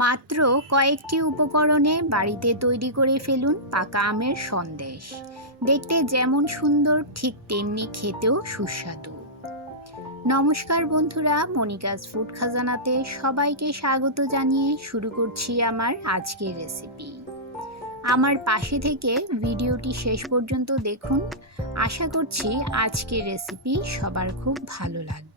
মাত্র কয়েকটি উপকরণে বাড়িতে তৈরি করে ফেলুন পাকা আমের সন্দেশ। দেখতে যেমন সুন্দর ঠিক তেমনি খেতেও সুস্বাদু। নমস্কার বন্ধুরা, মনিকাস ফুড খাজানাতে সবাইকে স্বাগত জানিয়ে শুরু করছি আমার আজকের রেসিপি। আমার পাশে থেকে ভিডিওটি শেষ পর্যন্ত দেখুন। আশা করছি আজকের রেসিপি সবার খুব ভালো লাগবে।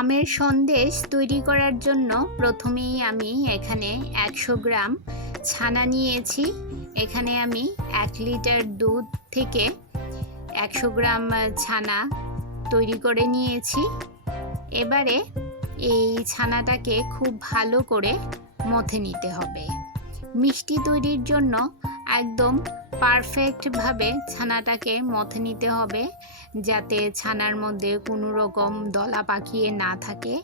আমের সন্দেশ তৈরি করার জন্য প্রথমেই আমি এখানে 100 গ্রাম ছানা নিয়েছি। এখানে আমি 1 লিটার দুধ থেকে 100 গ্রাম ছানা তৈরি করে নিয়েছি। এবারে এই ছানাটাকে খুব ভালো করে মথে নিতে হবে। মিষ্টি তৈরির জন্য একদম পারফেক্টভাবে ছানাটাকে মথে নিতে হবে, যাতে ছানার মধ্যে কোনো রকম দলা পাকিয়ে না থাকে।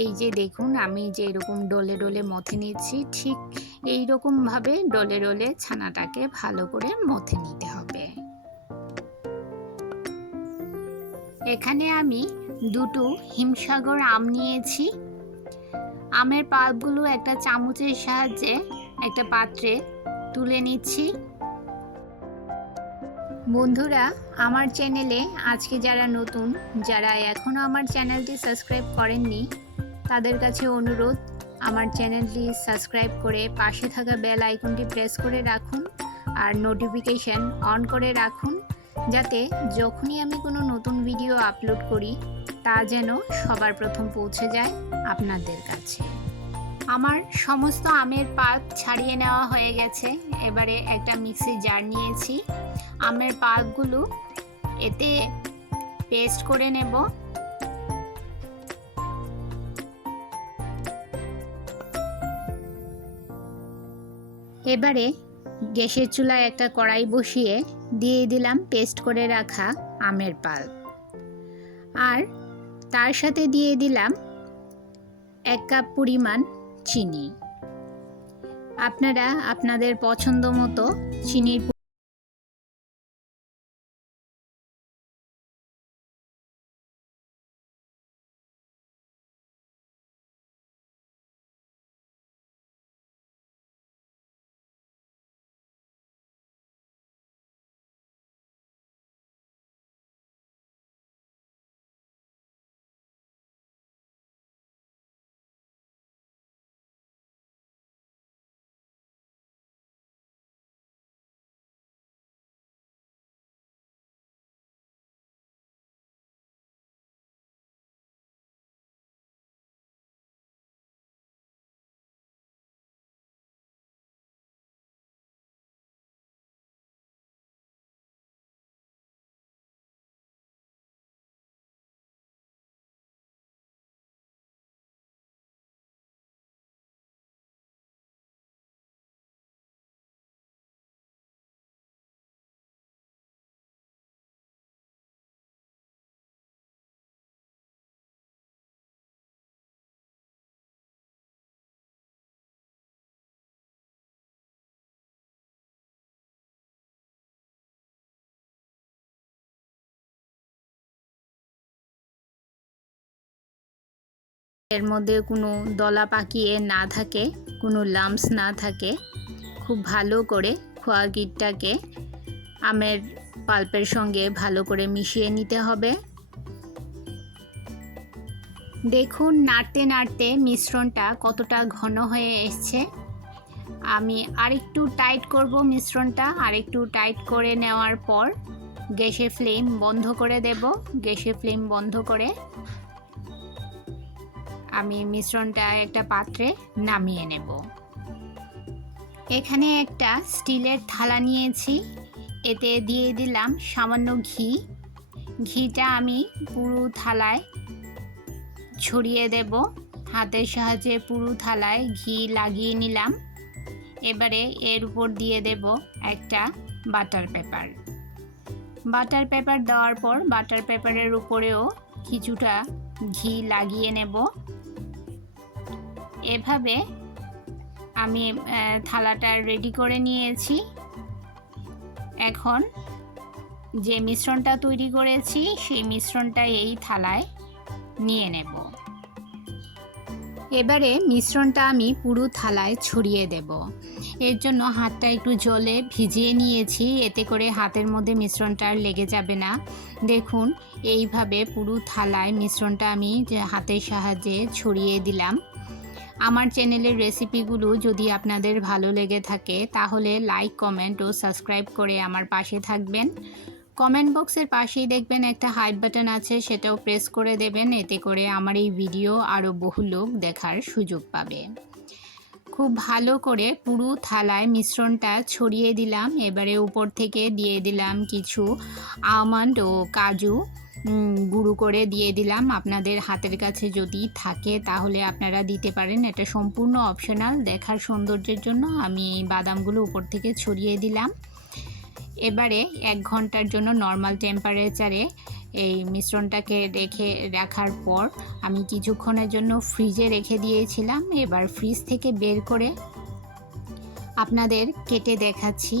এই যে দেখুন, আমি যে এরকম ডলে ডলে মথে নিচ্ছি, ঠিক এই রকমভাবে ডলে ডলে ছানাটাকে ভালো করে মথে নিতে হবে। এখানে আমি দুটো হিমসাগর আম নিয়েছি। আমের পাল্পগুলো একটা চামচের সাহায্যে একটা পাত্রে তুলে নিচ্ছি। বন্ধুরা, আমার চ্যানেলে আজকে যারা নতুন, যারা এখনও আমার চ্যানেলটি সাবস্ক্রাইব করেননি, তাদের কাছে অনুরোধ, আমার চ্যানেলটি সাবস্ক্রাইব করে পাশে থাকা বেল আইকনটি প্রেস করে রাখুন আর নোটিফিকেশন অন করে রাখুন, যাতে যখনই আমি কোনো নতুন ভিডিও আপলোড করি তা যেন সবার প্রথম পৌঁছে যায় আপনাদের কাছে। আমার সমস্ত আমের পাল্প ছাড়িয়ে নেওয়া হয়ে গেছে। এবারে একটা মিক্সি জার নিয়েছি। আমের পাল্পগুলো এতে পেস্ট করে নেব। এবারে গ্যাসের চুলায় একটা কড়াই বসিয়ে দিয়ে দিলাম পেস্ট করে রাখা আমের পাল্প, আর তার সাথে দিয়ে দিলাম 1 কাপ পরিমাণ চিনি। আপনারা আপনাদের পছন্দ মতো চিনির এর মধ্যে কোনো দলা পাকিয়ে না থাকে, কোনো লাম্পস না থাকে, খুব ভালো করে খোয়া গিটটাকে আমের পাল্পের সঙ্গে ভালো করে মিশিয়ে নিতে হবে। দেখুন, নাড়তে নাড়তে মিশ্রণটা কতটা ঘন হয়ে এসছে। আমি আরেকটু টাইট করব মিশ্রণটা। আরেকটু টাইট করে নেওয়ার পর গ্যাসের ফ্লেম বন্ধ করে দেব। গ্যাসের ফ্লেম বন্ধ করে আমি মিশ্রণটা একটা পাত্রে নামিয়ে নেব। এখানে একটা স্টিলের থালা নিয়েছি। এতে দিয়ে দিলাম সামান্য ঘি। ঘিটা আমি পুরো থালায় ছড়িয়ে দেব। হাতের সাহায্যে পুরো থালায় ঘি লাগিয়ে নিলাম। এবারে এর উপর দিয়ে দেব একটা বাটার পেপার। বাটার পেপার দেওয়ার পর বাটার পেপারের উপরেও কিছুটা ঘি লাগিয়ে নেব। এভাবে আমি থালাটা রেডি করে নিয়েছি। এখন যে মিশ্রণটা তৈরি করেছি সেই মিশ্রণটা এই থালায় নিয়ে নেব। এবারে মিশ্রণটা আমি পুরো থালায় ছড়িয়ে দেব। এর জন্য হাতটা একটু জলে ভিজিয়ে নিয়েছি, এতে করে হাতের মধ্যে মিশ্রণটা আর লেগে যাবে না। দেখুন এইভাবে পুরো থালায় মিশ্রণটা আমি হাতের সাহায্যে ছড়িয়ে দিলাম। আমার চ্যানেলের রেসিপিগুলো যদি আপনাদের ভালো লেগে থাকে তাহলে লাইক, কমেন্ট ও সাবস্ক্রাইব করে আমার পাশে থাকবেন। কমেন্ট বক্সের পাশেই দেখবেন একটা হাইপ বাটন আছে, সেটাও প্রেস করে দেবেন, এতে করে আমার এই ভিডিও আরও বহু লোক দেখার সুযোগ পাবে। খুব ভালো করে পুরো থালায় মিশ্রণটা ছড়িয়ে দিলাম। এবারে উপর থেকে দিয়ে দিলাম কিছু আমন্ড ও কাজু গুঁড়ো করে দিয়ে দিলাম। আপনাদের হাতের কাছে যদি থাকে তাহলে আপনারা দিতে পারেন, এটা সম্পূর্ণ অপশনাল। দেখার সৌন্দর্যের জন্য আমি বাদামগুলো উপর থেকে ছড়িয়ে দিলাম। এবারে 1 ঘন্টার জন্য নর্মাল টেম্পারেচারে এই মিশ্রণটাকে রাখার পর আমি কিছুক্ষণের জন্য ফ্রিজে রেখে দিয়েছিলাম। এবার ফ্রিজ থেকে বের করে আপনাদের কেটে দেখাচ্ছি।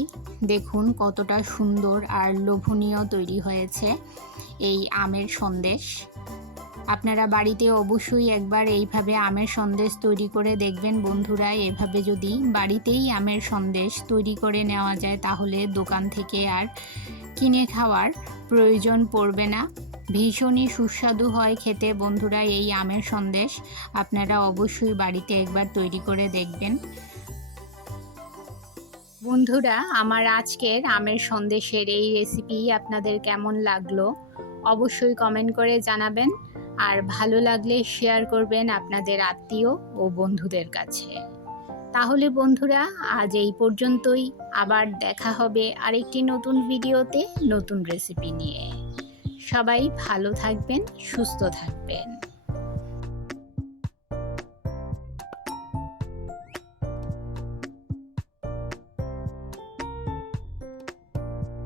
দেখুন কতটা সুন্দর আর লোভনীয় তৈরি হয়েছে এই আমের সন্দেশ। আপনারা বাড়িতে অবশ্যই একবার এইভাবে আমের সন্দেশ তৈরি করে দেখবেন বন্ধুরা। এভাবে যদি বাড়িতেই আমের সন্দেশ তৈরি করে নেওয়া যায় তাহলে দোকান থেকে আর কিনে খাওয়ার প্রয়োজন পড়বে না। ভীষণই সুস্বাদু হয় খেতে বন্ধুরা এই আমের সন্দেশ। আপনারা অবশ্যই বাড়িতে একবার তৈরি করে দেখবেন। বন্ধুরা, আমার আজকের আমের সন্দেশের এই রেসিপি আপনাদের কেমন লাগলো অবশ্যই কমেন্ট করে জানাবেন, আর ভালো লাগলে শেয়ার করবেন আপনাদের আত্মীয় ও বন্ধুদের কাছে। তাহলে বন্ধুরা আজ এই পর্যন্তই, আবার দেখা হবে আরেকটি নতুন ভিডিওতে নতুন রেসিপি নিয়ে। সবাই ভালো থাকবেন, সুস্থ থাকবেন।